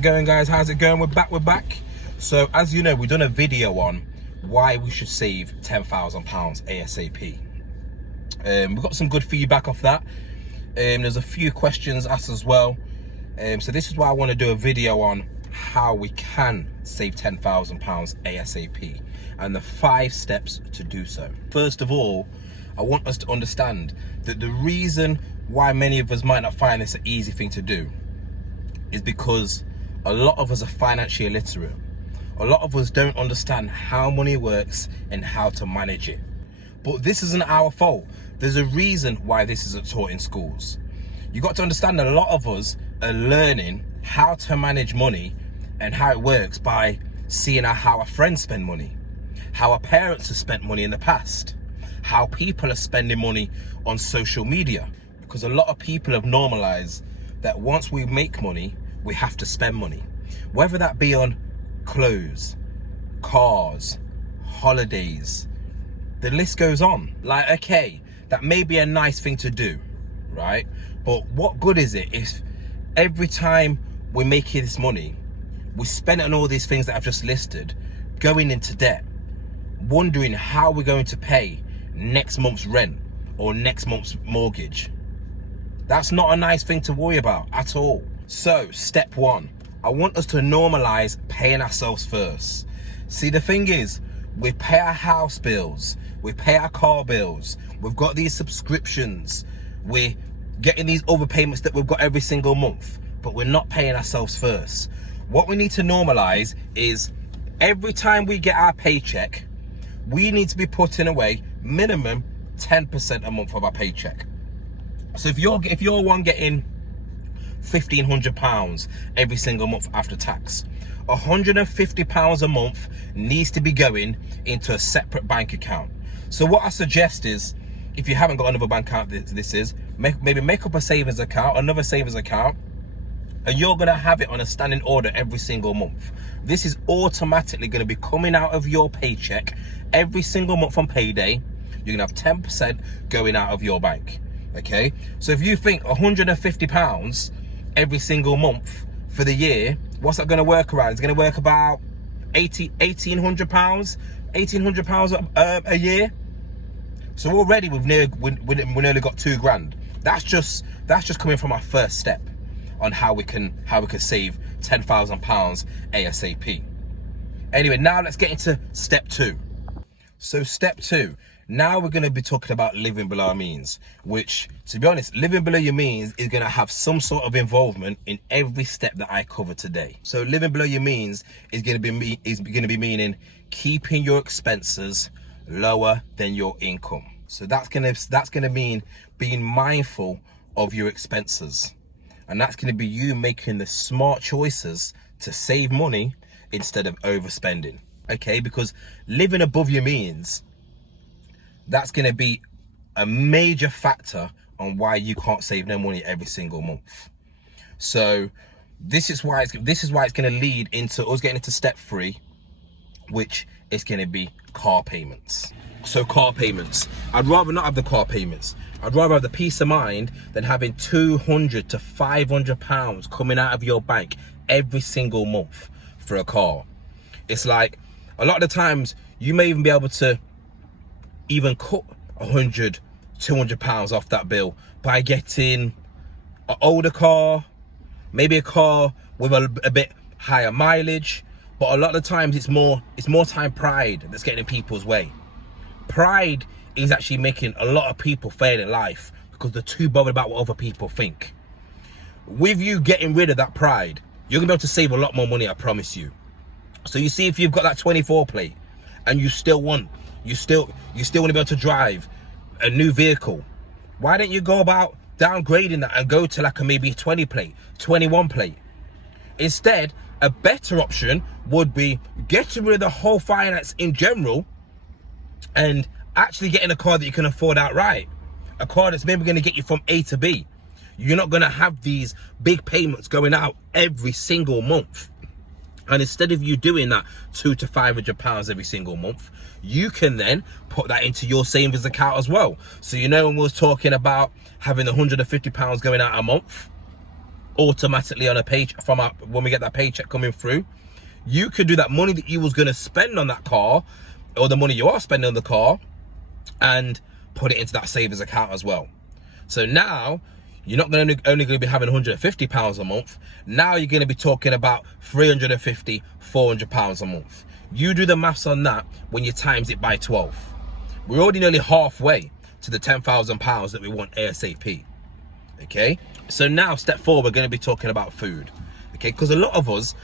Going, guys, how's it going? We're back. So as you know, we've done a video on why we should save £10,000 ASAP. We've got some good feedback off that. There's a few questions asked as well. So this is why I want to do a video on how we can save £10,000 ASAP and the 5 steps to do so. First of all, I want us to understand that the reason why many of us might not find this an easy thing to do is because a lot of us are financially illiterate. A lot of us don't understand how money works and how to manage it. But this isn't our fault. There's a reason why this isn't taught in schools. You got to understand that a lot of us are learning how to manage money and how it works by seeing how our friends spend money, how our parents have spent money in the past, how people are spending money on social media. Because a lot of people have normalized that once we make money, we have to spend money. Whether that be on clothes, cars, holidays, the list goes on. Like, okay, that may be a nice thing to do, right? But what good is it if every time we're making this money, we spend it on all these things that I've just listed, going into debt, wondering how we're going to pay next month's rent or next month's mortgage? That's not a nice thing to worry about at all. So step 1, I want us to normalize paying ourselves first. See, the thing is, we pay our house bills, we pay our car bills, we've got these subscriptions, we're getting these overpayments that we've got every single month, but we're not paying ourselves first. What we need to normalize is every time we get our paycheck, we need to be putting away minimum 10% a month of our paycheck. So if you're one getting £1,500 every single month after tax, £150 a month needs to be going into a separate bank account. So what I suggest is, if you haven't got another bank account, maybe make up a savings account, another savings account, and you're going to have it on a standing order every single month. This is automatically going to be coming out of your paycheck every single month on payday. You're going to have 10% going out of your bank. Okay, so if you think £150 every single month for the year, what's that going to work around? It's going to work about £1,800 a year. So already we've nearly got £2,000. That's just coming from our first step on how we can save £10,000 ASAP. Anyway, now let's get into step 2. So step 2. Now we're going to be talking about living below our means, which, to be honest, living below your means is going to have some sort of involvement in every step that I cover today. So living below your means is going to be meaning keeping your expenses lower than your income. So that's going to mean being mindful of your expenses, and that's going to be you making the smart choices to save money instead of overspending. Okay, because living above your means, that's going to be a major factor on why you can't save no money every single month. So this is why it's going to lead into us getting into step 3, which is going to be car payments. So car payments, I'd rather not have the car payments. I'd rather have the peace of mind than having £200 to £500 coming out of your bank every single month for a car. It's like, a lot of the times you may even be able to even cut £100, £200 off that bill by getting an older car, maybe a car with a bit higher mileage. But a lot of the times it's more time pride that's getting in people's way. Pride is actually making a lot of people fail in life because they're too bothered about what other people think. With you getting rid of that pride, you're gonna be able to save a lot more money, I promise you. So you see, if you've got that 24 plate and you still want to be able to drive a new vehicle, why don't you go about downgrading that and go to like maybe a 20 plate, 21 plate? Instead, a better option would be getting rid of the whole finance in general and actually getting a car that you can afford outright. A car that's maybe going to get you from A to B. You're not going to have these big payments going out every single month. And instead of you doing that £200 to £500 every single month, you can then put that into your savings account as well. So, you know, when we was talking about having £150 going out a month, automatically on a page when we get that paycheck coming through. You could do that money that you was going to spend on that car, or the money you are spending on the car, and put it into that savings account as well. So now you're not only going to be having £150 a month. Now you're going to be talking about £350, £400 a month. You do the maths on that when you times it by 12. We're already nearly halfway to the £10,000 that we want ASAP. Okay, so now step 4, we're going to be talking about food. Okay, because a lot of us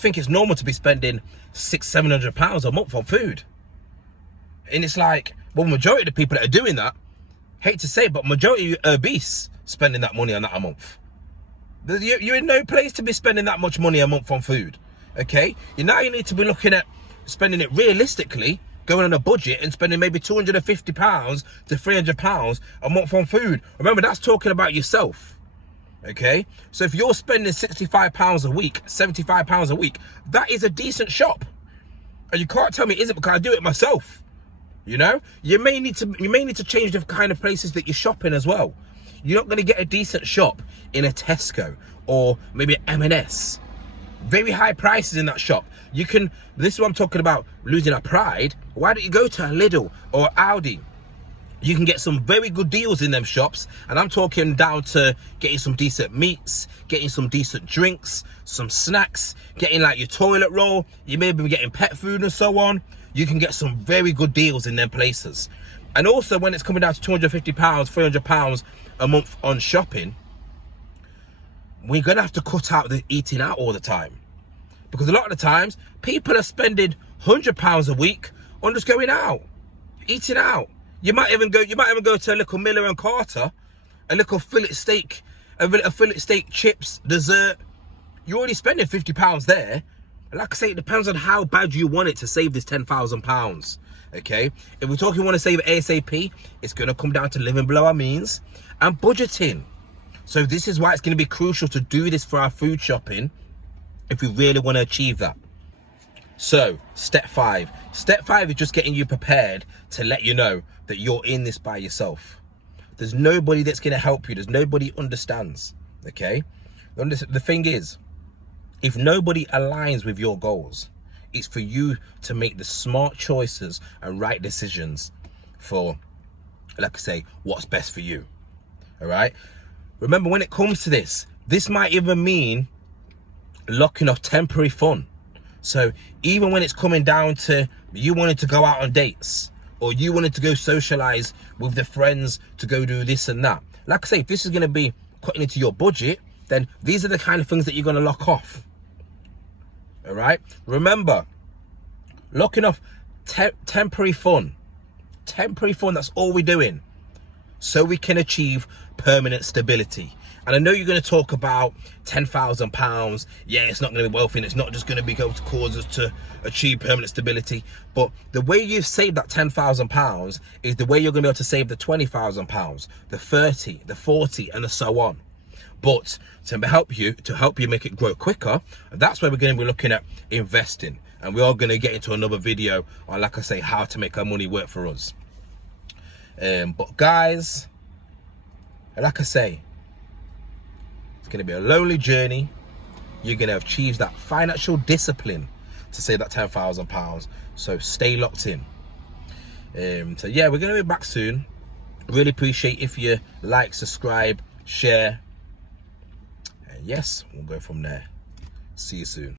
think it's normal to be spending £600-700 a month on food, and it's like, well, majority of the people that are doing that, hate to say it, but majority are obese spending that money on that a month. You're in no place to be spending that much money a month on food. Okay, now you need to be looking at spending it realistically, going on a budget and spending maybe £250 to £300 a month on food. Remember, that's talking about yourself. Okay, so if you're spending £65 a week, £75 a week, that is a decent shop. And you can't tell me it isn't, because I do it myself. You know, you may need to change the kind of places that you're shopping as well. You're not going to get a decent shop in a Tesco or maybe an M&S. Very high prices in that shop. This is what I'm talking about, losing our pride. Why don't you go to a Lidl or Aldi? You can get some very good deals in them shops, and I'm talking down to getting some decent meats, getting some decent drinks, some snacks, getting like your toilet roll, you may be getting pet food and so on. You can get some very good deals in them places. And also, when it's coming down to £250, £300 a month on shopping, we're gonna have to cut out the eating out all the time, because a lot of the times people are spending £100 a week on just going out, eating out. You might even go to a little Miller and Carter, a little fillet steak, a fillet steak, chips, dessert. You're already spending £50 there. Like I say, it depends on how bad you want it to save this £10,000. Okay, if we're talking want to save ASAP, it's going to come down to living below our means and budgeting. So this is why it's going to be crucial to do this for our food shopping if we really want to achieve that. So step 5 is just getting you prepared to let you know that you're in this by yourself. There's nobody that's going to help you. There's nobody understands. Okay, the thing is, if nobody aligns with your goals, it's for you to make the smart choices and right decisions for, like I say, what's best for you. All right, remember, when it comes to this might even mean locking off temporary fun. So even when it's coming down to you wanting to go out on dates, or you wanted to go socialize with the friends to go do this and that, like I say, if this is going to be cutting into your budget, then these are the kind of things that you're going to lock off. All right, remember, locking off temporary fun, that's all we're doing, so we can achieve permanent stability. And I know you're going to talk about £10,000. Yeah, it's not going to be wealthy, and it's not just going to be able to cause us to achieve permanent stability. But the way you've saved that £10,000 is the way you're going to be able to save the £20,000, the 30, the 40, and so on. But to help you make it grow quicker, that's where we're going to be looking at investing. And we are going to get into another video on, like I say, how to make our money work for us. But guys, like I say, it's going to be a lonely journey. You're going to achieve that financial discipline to save that £10,000. So stay locked in. So yeah, we're going to be back soon. Really appreciate if you like, subscribe, share. And yes, we'll go from there. See you soon.